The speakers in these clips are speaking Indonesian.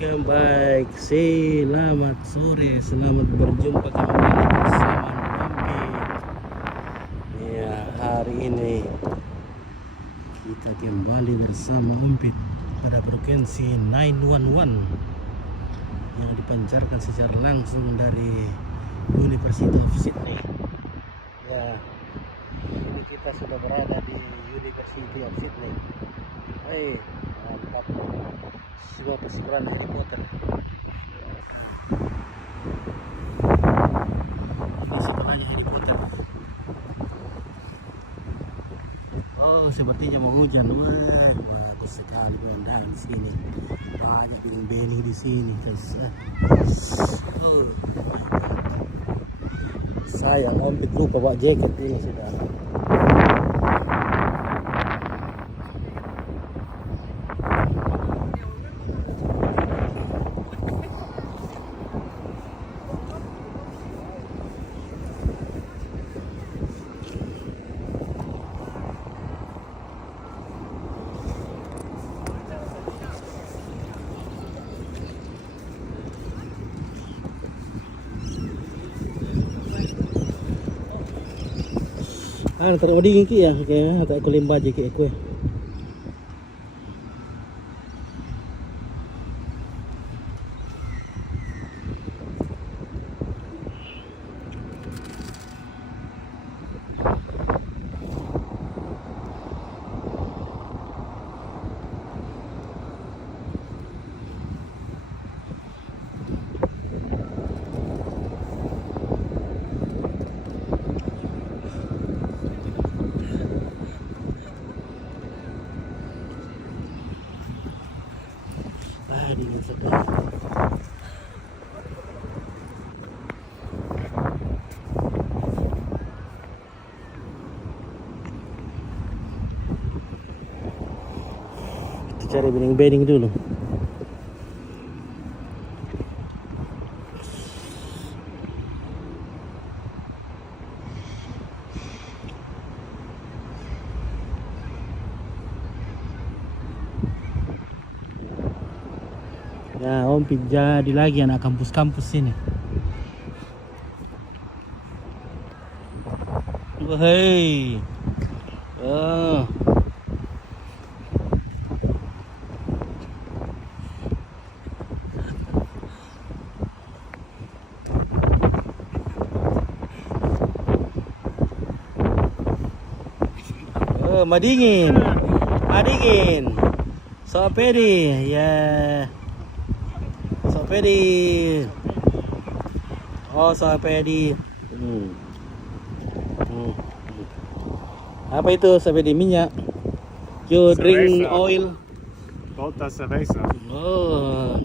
Welcome back. Selamat sore, selamat berjumpa kembali bersama Ompit. Ya, hari ini kita kembali bersama Ompit pada frekuensi 911 yang dipancarkan secara langsung dari Uneversity of Sidney. Ya, ini kita sudah berada di Uneversity of Sidney. Hai, mantap. Sebuah pesuruhan Harry Potter. Ini sekolahnya Harry Potter. Oh, sepertinya mau hujan. Wah, bagus sekali pemandangan di sini. Banyak bening-bening di sini. Oh, sayang Ompit lupa bawa jaket ini sudah. Taruh di ki ya, kayak tak aku limbah aja kayak kue. Cari bening-bening dulu. Ya, Ompit jadi lagi anak kampus-kampus sini. Hei. Oh. Madingin, so pedi, ya, so pedi, oh so pedi, apa itu so pedi minyak? You drink oil? Vodka cerveza. Oh,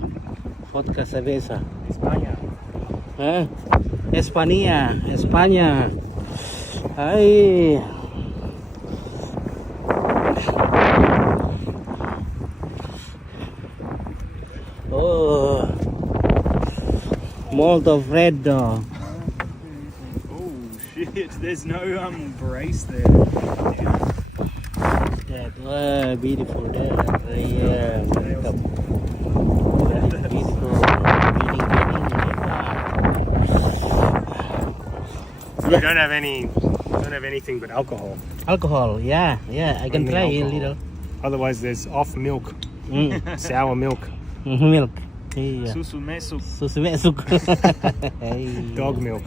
vodka cerveza. España. Espanya. Hai. Oh, molto freddo. Oh shit! There's no brace there. That beautiful there. Yeah, mantap. Beautiful. We don't have anything but alcohol. Alcohol, yeah, I can try a little. Otherwise, there's off milk, sour milk. Milk. Iya. Susu mesuk. Dog milk.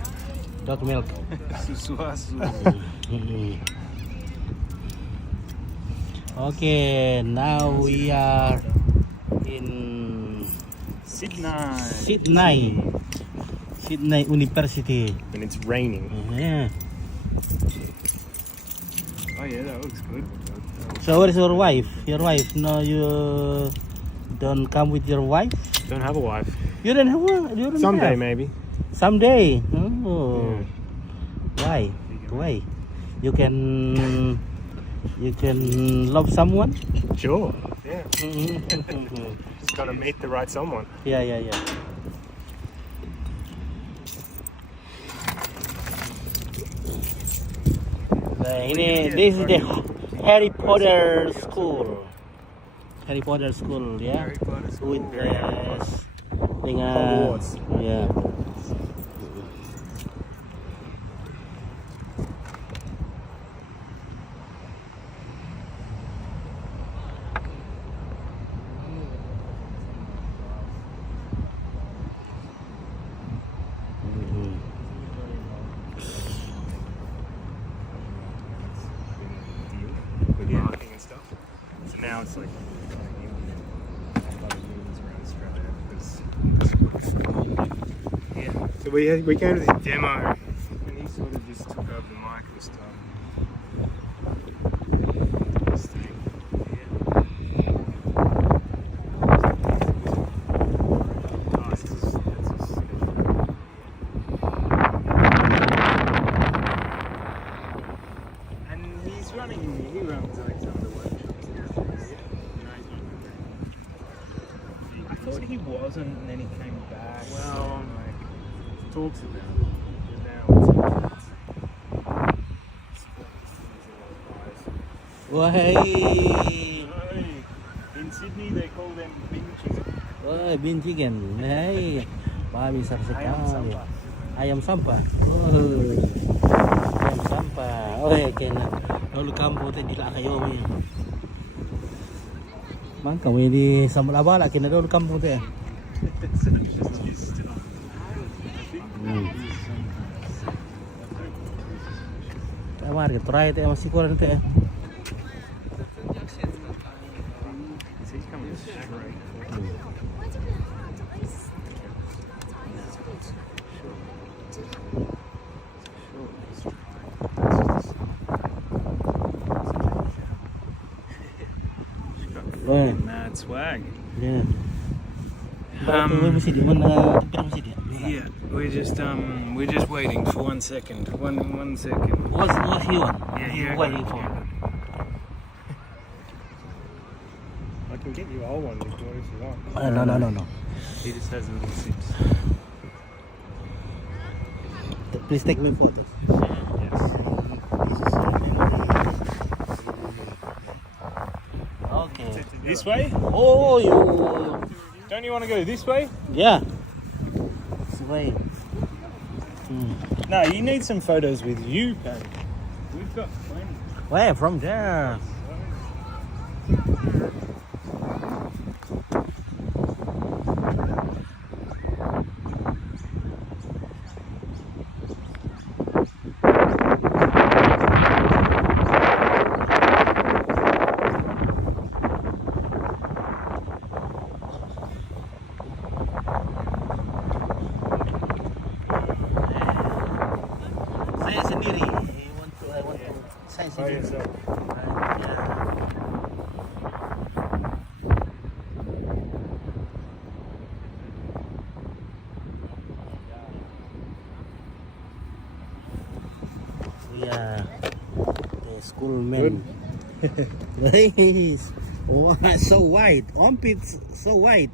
Susu asu. Okay, now we are in Sidney University. And it's raining. Yeah. Oh yeah, that looks good. So where is your wife? No, you don't come with your wife? Don't have a wife. You don't have one? Someday maybe. Someday? Oh. Yeah. Why? You can love someone? Sure. Yeah. Just gotta meet the right someone. Yeah. Nah, this is the Harry Potter School. Harry Potter school, ya. Harry Potter school. With dengan Hogwarts. ya. With marketing and stuff. So now it's like around Australia. Yeah. So we came to this demo and he sort of just took over the mic and stuff. This thing. Yeah. Oh, that's just and he's running, he runs like some of the workshops and stuff. No, he's not doing that. I thought he wasn't, and then he came back. Well, like, talks about it. But now it's Wahai, in Sydney they call them bin chicken. wah bin chicken, hai, wah besar sekali. Ayam sampah. Ayam sampah. Ayam sampah. Oh ya kena. Lalu kampung tadi lah kayo ni. Mang kau di sambal abah lah kena lalu kampung tu. Mari kita try tu masih kurang tu. He's coming straight. Oh, Mad swag. yeah. Mesti di mana? Mesti dia. Yeah, we're just waiting for 1 second. One second. What's he on? Yeah, You yeah, waiting go. for? I can get you all one if you want. No. He just has a little sips. Please take me photos. Yes. Okay. This way? Oh, you. Don't you want to go this way? Yeah. This way. No, you need some photos with you, Pat. We've got plenty. Where from there? Saya sendiri. I want to. Saya By sendiri. yourself. Yeah. The school man. Nice. Oh, so white. Armpits so white.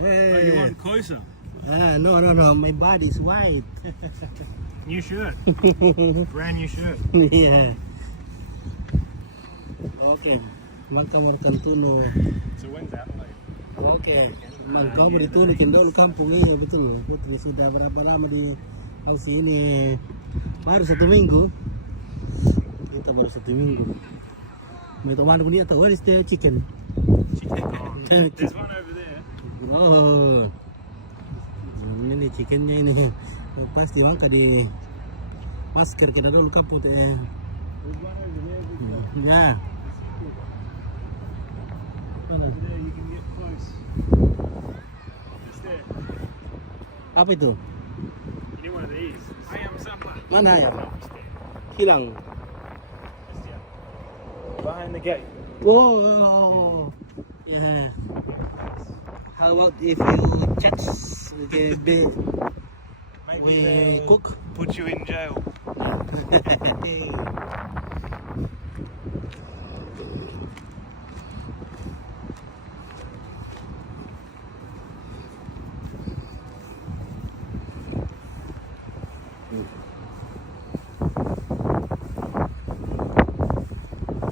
Oh, you want closer? No. My body is white. New shirt. Brand new shirt. Yeah. Okay. Makan tuno. So when's that like? Okay. Kau berituno kendol kampung ini betul. Putri sudah berapa lama di house ini? Baru 1 minggu. Kita baru 1 minggu. May teman punya tahu where is the chicken? There's one over there. Oh. Ini chickennya ini. Pasti mangka di masker kita dulu kaput There's one over there. Nah. Over there you can get close. Just there. Apa itu? You need one of these. Ayam sampah. Mana ya? Hilang. Just yeah. Behind the gate. Oh. Yeah. How about if you catch the bait? Maybe We they'll cook. put you in jail.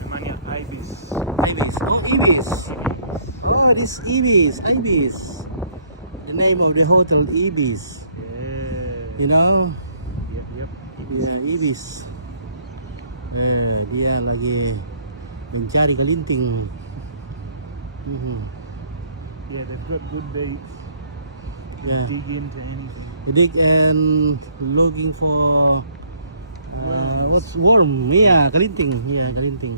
Namanya ibis. Ibis. Oh, ibis. Ibis. The name of the hotel Ibis. Yeah. You know? Yep. Ya, Ibis. Dia lagi mencari kelinting. Yeah, they've got good dates. Yeah. Dig into anything. Dig and looking for what's worm? Iya, kelinting. Iya, kelinting.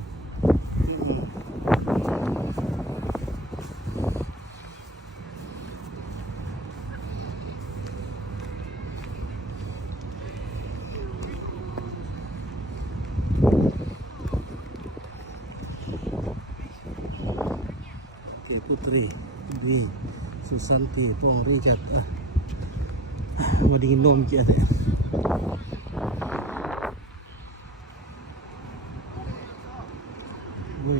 Oke, Putri, di Susanti, Pong Richard. Mau dingin nom aja. Woi,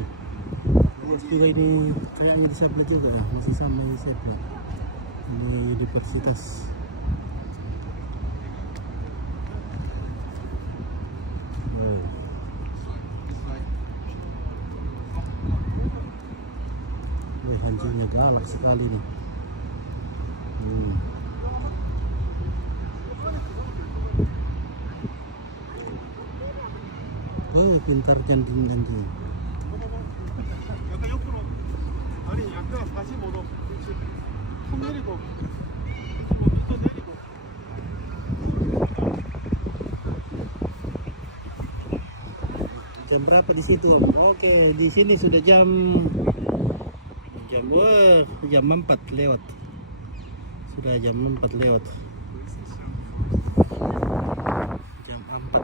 bagus juga ini, kayaknya disable juga, masih sama disable di universitas. Wih, anjingnya galak sekali nih. Wih, pintar anjing. 아니 아까 45도 손 내리고 또 내리고 Jam berapa di situ, Om? Oke, di sini sudah jam jam 4 lewat. Sudah jam 4 lewat. Jam 4.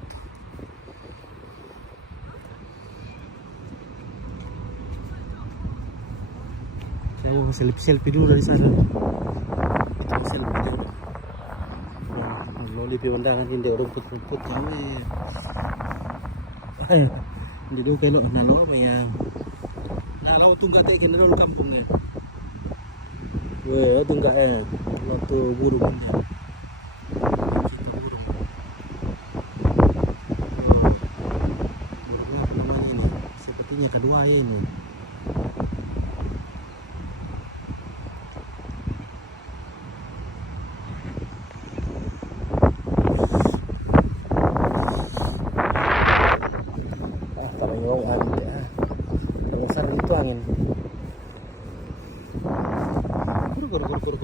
Saya mau selfie dulu dari sana. Kita mau selfie dulu. Loli pemandangan ini rumput-rumput jauh ya. Jadi kalau nalo ya. Nalo tunggak teh kena dulu kampung ya. Weh, tunggak ya. Waktu burung ya. Kita burung. Burung apa namanya ini? Sepertinya kedua ya ini. Itu angin. Gur. Ya,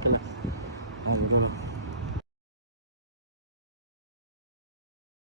kena.